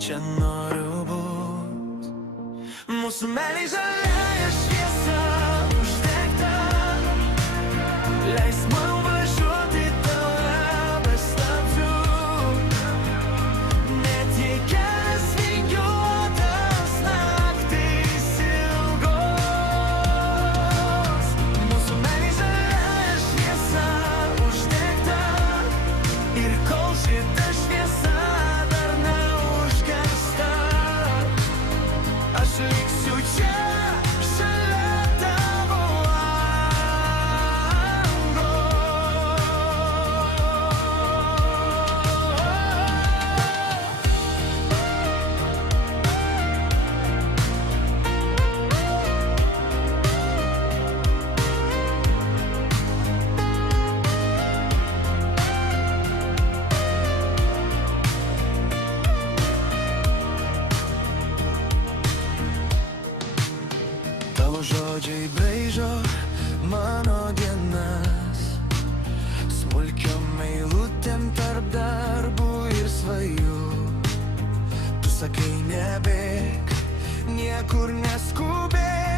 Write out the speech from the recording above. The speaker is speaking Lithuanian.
čia noriu būt. Mūsų meilei žalia šviesa uždegta, leisk man važiuoti tave be stabdžių. Net jei kelias vingiuotas, naktys ilgos. Mūsų meilei žalia šviesa uždegta, ir kol šita šviesa dar neužgęsta, aš liksiu čia šalia tavo lango. Tavo žodžiai braižo mano dienas, smulkiom eilutėm tarp darbų ir svajų. Tu sakai nebėk, niekur neskubėk.